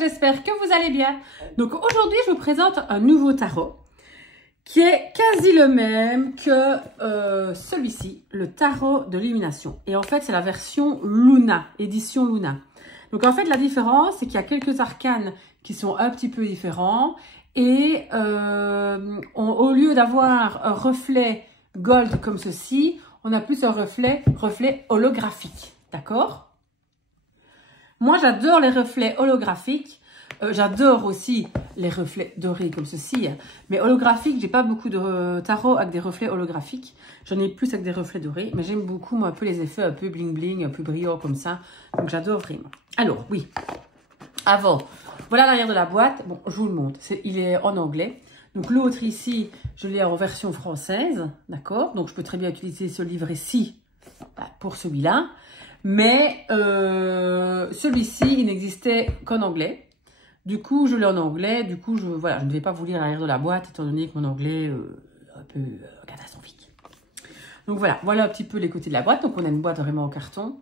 j'espère que vous allez bien. Donc aujourd'hui, je vous présente un nouveau tarot qui est quasi le même que celui-ci, le tarot de l'illumination. Et en fait, c'est la version Luna, édition Luna. Donc en fait, la différence, c'est qu'il y a quelques arcanes qui sont un petit peu différents. Et au lieu d'avoir un reflet gold comme ceci, on a plus un reflet holographique. D'accord ? Moi, j'adore les reflets holographiques. J'adore aussi les reflets dorés comme ceci. Mais holographique, j'ai pas beaucoup de tarot avec des reflets holographiques. J'en ai plus avec des reflets dorés. Mais j'aime beaucoup, moi, un peu les effets un peu bling bling, un peu brillant comme ça. Donc, j'adore vraiment. Alors, oui. Avant, voilà l'arrière de la boîte. Bon, je vous le montre. Il est en anglais. Donc, l'autre ici, je l'ai en version française. D'accord? Donc, je peux très bien utiliser ce livre-ci pour celui-là. Mais celui-ci, il n'existait qu'en anglais. Du coup, je l'ai en anglais. Du coup, voilà, je ne vais pas vous lire l'arrière de la boîte, étant donné que mon anglais est un peu catastrophique. Donc voilà, voilà un petit peu les côtés de la boîte. Donc on a une boîte vraiment en carton,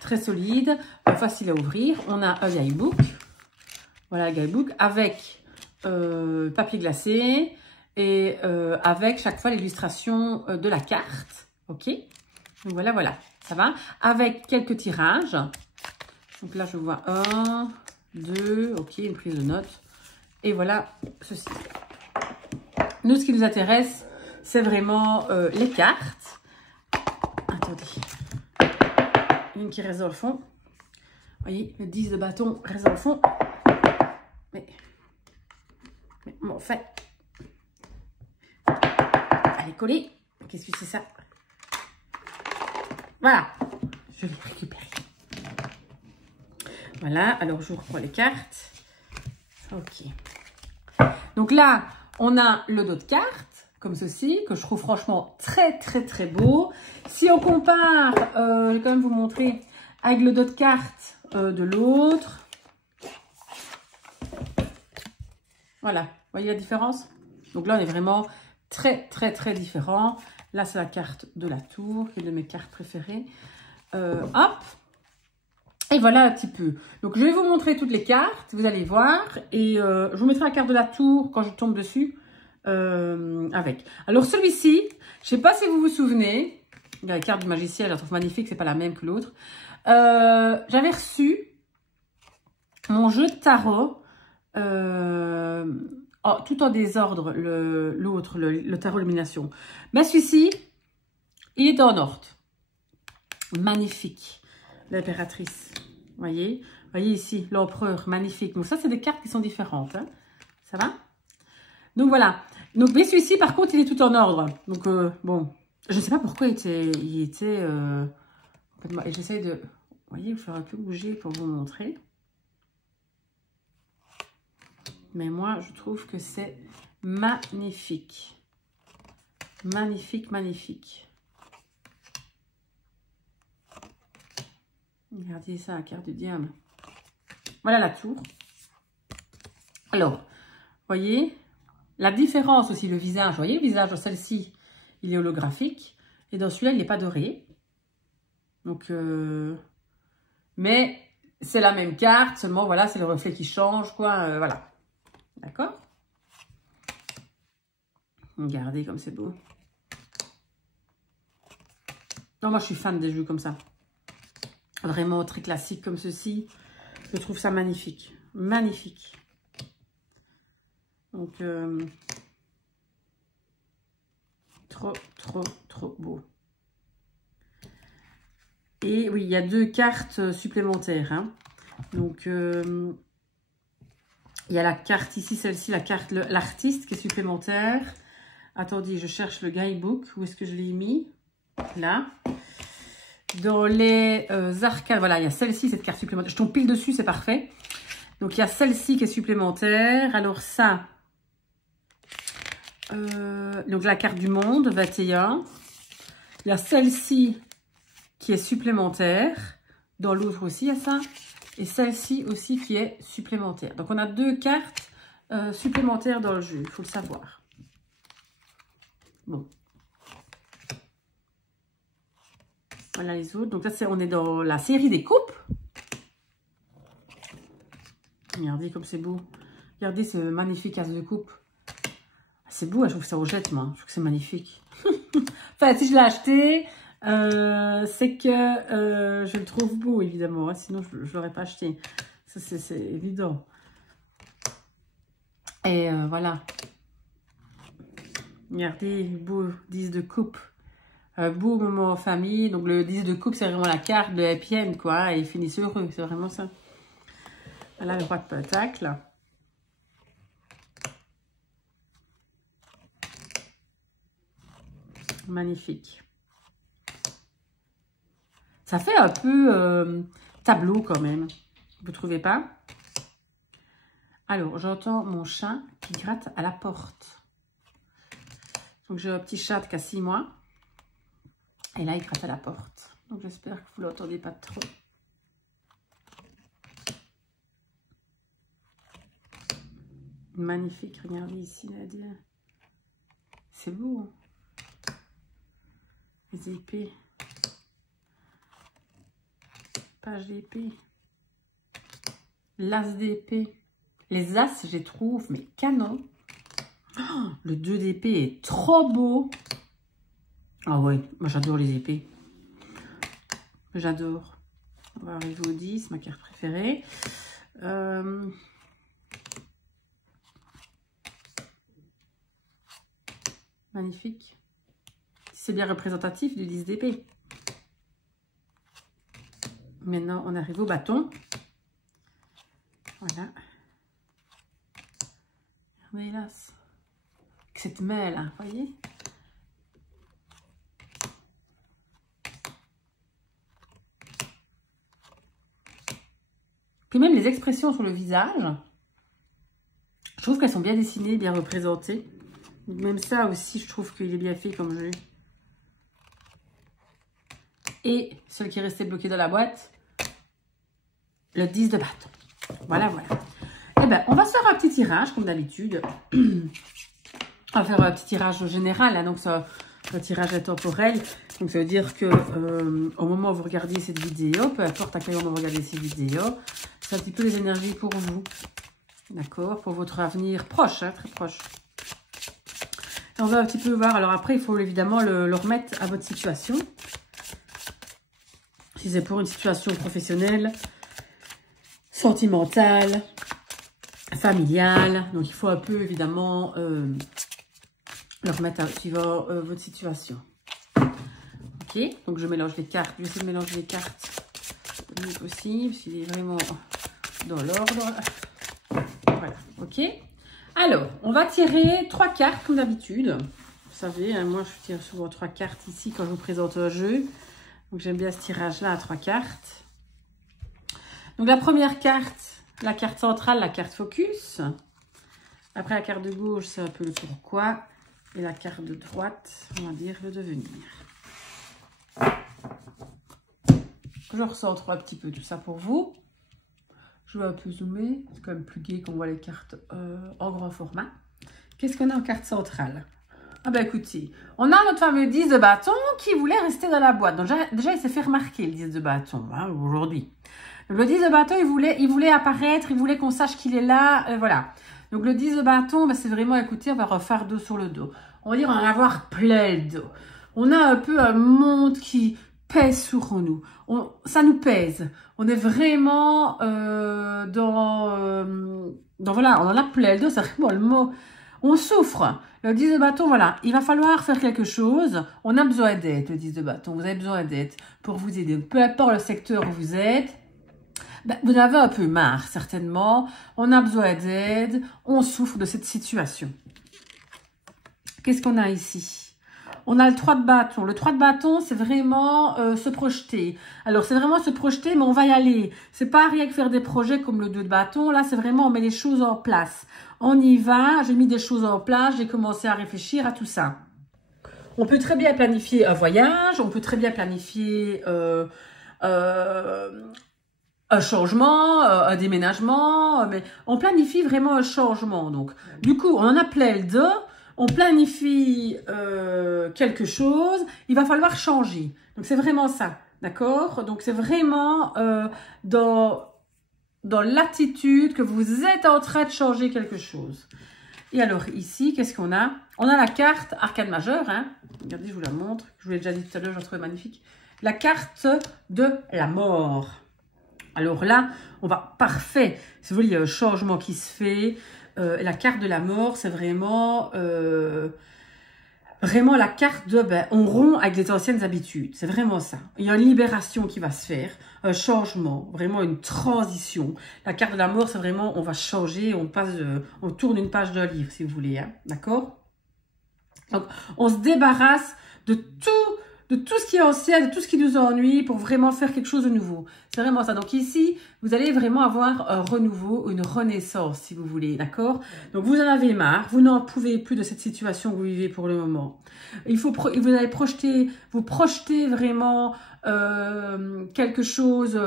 très solide, facile à ouvrir. On a un guidebook, voilà un guidebook avec papier glacé et avec chaque fois l'illustration de la carte. Ok, donc voilà, voilà, ça va. Avec quelques tirages. Donc là, je vois 1, 2, ok, une prise de notes. Et voilà ceci. Nous, ce qui nous intéresse, c'est vraiment les cartes. Attendez. Une qui reste dans le fond. Vous voyez, le 10 de bâton reste dans le fond. Mais bon, fait. Allez, coller. Qu'est-ce que c'est ça? Voilà. Je l'ai récupéré. Voilà, alors je reprends les cartes. Ok. Donc là, on a le dos de carte, comme ceci, que je trouve franchement très, très, très beau. Si on compare, je vais quand même vous montrer, avec le dos de carte de l'autre. Voilà, vous voyez la différence? Donc là, on est vraiment très, très, très différent. Là, c'est la carte de la tour, qui est une de mes cartes préférées. Hop. Et voilà un petit peu. Donc, je vais vous montrer toutes les cartes, vous allez voir. Et je vous mettrai la carte de la tour quand je tombe dessus avec. Alors, celui-ci, je ne sais pas si vous vous souvenez. La carte du magicien, je la trouve magnifique, c'est pas la même que l'autre. J'avais reçu mon jeu de tarot, tout en désordre, l'autre, le tarot illumination. Mais celui-ci, il est en ordre. Magnifique. L'impératrice, voyez ici, l'empereur, magnifique. Donc ça, c'est des cartes qui sont différentes, hein. Ça va? Donc voilà. Donc, mais celui-ci, par contre, il est tout en ordre. Donc, bon, je ne sais pas pourquoi il était complètement... Et j'essaye de, vous voyez, vous faire un peu bouger pour vous montrer. Mais moi, je trouve que c'est magnifique. Magnifique, magnifique. Regardez ça, la carte du diable. Voilà la tour. Alors, voyez, la différence aussi, le visage. Vous voyez, le visage de celle-ci, il est holographique. Et dans celui-là, il n'est pas doré. Donc, mais c'est la même carte, seulement, voilà, c'est le reflet qui change, quoi. Voilà. D'accord? Regardez comme c'est beau. Non, moi, je suis fan des jeux comme ça. Vraiment très classique comme ceci. Je trouve ça magnifique. Magnifique. Donc, trop, trop, trop beau. Et oui, il y a 2 cartes supplémentaires, hein. Donc, il y a la carte ici, celle-ci, la carte l'artiste qui est supplémentaire. Attendez, je cherche le guidebook. Où est-ce que je l'ai mis? Là. Dans les arcanes, voilà, il y a celle-ci, cette carte supplémentaire. Je tombe pile dessus, c'est parfait. Donc, il y a celle-ci qui est supplémentaire. Alors, ça, donc la carte du monde, 21. Il y a celle-ci qui est supplémentaire. Dans l'autre aussi, il y a ça. Et celle-ci aussi qui est supplémentaire. Donc, on a 2 cartes supplémentaires dans le jeu, il faut le savoir. Bon. Voilà les autres. Donc là, on est dans la série des coupes. Regardez comme c'est beau. Regardez ce magnifique as de coupe. C'est beau, je trouve ça au jette, moi. Je trouve que c'est magnifique. Enfin, si je l'ai acheté, c'est que je le trouve beau, évidemment. Hein, sinon, je ne l'aurais pas acheté. Ça, c'est évident. Et voilà. Regardez, beau 10 de coupe. Un beau moment en famille. Donc, le 10 de coupe, c'est vraiment la carte de happy end, quoi. Et ils finissent heureux. C'est vraiment ça. Voilà le roi de pentacle. Magnifique. Ça fait un peu tableau quand même. Vous trouvez pas? Alors, j'entends mon chat qui gratte à la porte. Donc, j'ai un petit chat qui a 6 mois. Et là, il gratte à la porte. Donc, j'espère que vous ne l'entendez pas trop. Magnifique. Regardez ici, Nadia. C'est beau. Hein? Les épées. Page d'épée. L'as d'épée. Les as, je les trouve, mais canon. Oh, le 2 d'épée est trop beau. Ah ouais, moi j'adore les épées. J'adore. On va arriver au 10, ma carte préférée. Magnifique. C'est bien représentatif du 10 d'épée. Maintenant, on arrive au bâton. Voilà. Regardez là. Cette main là, vous voyez? Puis même les expressions sur le visage, je trouve qu'elles sont bien dessinées, bien représentées. Même ça aussi, je trouve qu'il est bien fait comme jeu. Et celui qui est resté bloqué dans la boîte, le 10 de bâton. Voilà, voilà. Eh bien, on va se faire un petit tirage, comme d'habitude. On va faire un petit tirage général, hein, donc ça, le tirage intemporel. Donc ça veut dire que au moment où vous regardez cette vidéo, peu importe à quel moment vous regardez cette vidéo, c'est un petit peu les énergies pour vous. D'accord? Pour votre avenir proche, hein, très proche. Et on va un petit peu voir. Alors après, il faut évidemment le remettre à votre situation. Si c'est pour une situation professionnelle, sentimentale, familiale. Donc il faut un peu évidemment le remettre suivant votre situation. Ok, donc je mélange les cartes. Je vais essayer de mélanger les cartes le mieux possible, s'il est vraiment dans l'ordre. Voilà, ok. Alors, on va tirer 3 cartes comme d'habitude. Vous savez, hein, moi je tire souvent 3 cartes ici quand je vous présente un jeu. Donc j'aime bien ce tirage-là à 3 cartes. Donc la première carte, la carte centrale, la carte focus. Après la carte de gauche, c'est un peu le pourquoi. Et la carte de droite, on va dire le devenir. Je recentre un petit peu tout ça pour vous. Je vais un peu zoomer. C'est quand même plus gai qu'on voit les cartes en grand format. Qu'est-ce qu'on a en carte centrale? Ah ben écoutez, on a notre fameux 10 de bâton qui voulait rester dans la boîte. Donc déjà il s'est fait remarquer le 10 de bâton hein, aujourd'hui. Le 10 de bâton, il voulait apparaître, il voulait qu'on sache qu'il est là, voilà. Donc le 10 de bâton, ben, c'est vraiment, écoutez, on va refaire dos sur le dos. On va dire, on va en avoir plein le dos. On a un peu un monde qui pèse sur nous. Ça nous pèse. On est vraiment voilà, on en a plein le dos, c'est vraiment le mot. On souffre. Le 10 de bâton, voilà, il va falloir faire quelque chose. On a besoin d'aide, le 10 de bâton. Vous avez besoin d'aide pour vous aider. Peu importe le secteur où vous êtes. Ben, vous en avez un peu marre, certainement. On a besoin d'aide. On souffre de cette situation. Qu'est-ce qu'on a ici? On a le 3 de bâton. Le 3 de bâton, c'est vraiment se projeter. Alors, c'est vraiment se projeter, mais on va y aller. C'est pas rien que faire des projets comme le 2 de bâton. Là, c'est vraiment, on met les choses en place. On y va. J'ai mis des choses en place. J'ai commencé à réfléchir à tout ça. On peut très bien planifier un voyage. On peut très bien planifier un changement, un déménagement, mais on planifie vraiment un changement. Donc, du coup, on en a plein le dos, on planifie quelque chose, il va falloir changer. Donc, c'est vraiment ça, d'accord? Donc, c'est vraiment dans dans l'attitude que vous êtes en train de changer quelque chose. Et alors ici, qu'est-ce qu'on a? On a la carte arcane majeure. Hein. Regardez, je vous la montre. Je vous l'ai déjà dit tout à l'heure, je la trouvais magnifique. La carte de la mort. Alors là, on va parfait. Si vous voulez, il y a un changement qui se fait. La carte de la mort, c'est vraiment... Vraiment la carte de, on rompt avec les anciennes habitudes. C'est vraiment ça. Il y a une libération qui va se faire, un changement, vraiment une transition. La carte de la mort, c'est vraiment, on va changer, on tourne une page d'un livre, si vous voulez. Hein, d'accord? Donc, on se débarrasse de tout ce qui est ancien, de tout ce qui nous ennuie pour vraiment faire quelque chose de nouveau. C'est vraiment ça. Donc ici, vous allez vraiment avoir un renouveau, une renaissance, si vous voulez, d'accord? Donc vous en avez marre, vous n'en pouvez plus de cette situation que vous vivez pour le moment. Vous allez vous projeter vraiment quelque chose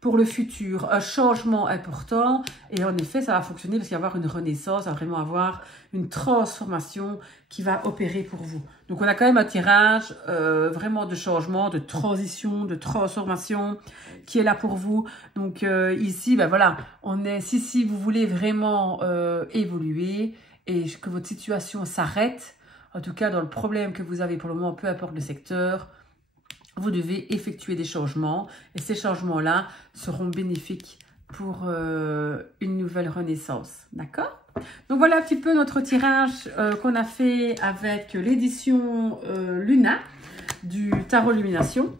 pour le futur, un changement important. Et en effet, ça va fonctionner parce qu'il va y avoir une renaissance, ça va vraiment avoir une transformation qui va opérer pour vous. Donc, on a quand même un tirage vraiment de changement, de transition, de transformation qui est là pour vous. Donc, ici, voilà, si vous voulez vraiment évoluer et que votre situation s'arrête, en tout cas dans le problème que vous avez pour le moment, peu importe le secteur, vous devez effectuer des changements et ces changements-là seront bénéfiques pour une nouvelle renaissance. D'accord? Donc voilà un petit peu notre tirage qu'on a fait avec l'édition Luna du Tarot Illumination.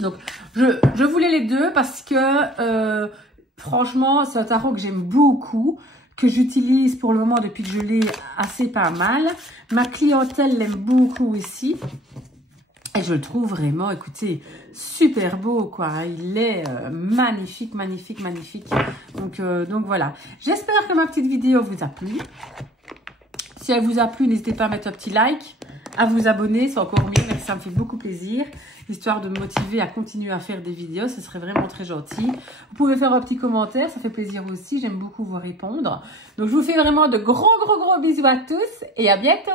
Donc je voulais les deux parce que franchement c'est un tarot que j'aime beaucoup, que j'utilise pour le moment depuis que je l'ai assez pas mal. Ma clientèle l'aime beaucoup ici. Et je le trouve vraiment, écoutez, super beau, quoi. Il est magnifique, magnifique, magnifique. Donc voilà. J'espère que ma petite vidéo vous a plu. Si elle vous a plu, n'hésitez pas à mettre un petit like, à vous abonner, c'est encore mieux, mais ça me fait beaucoup plaisir. Histoire de me motiver à continuer à faire des vidéos, ce serait vraiment très gentil. Vous pouvez faire un petit commentaire, ça fait plaisir aussi, j'aime beaucoup vous répondre. Donc je vous fais vraiment de gros bisous à tous et à bientôt.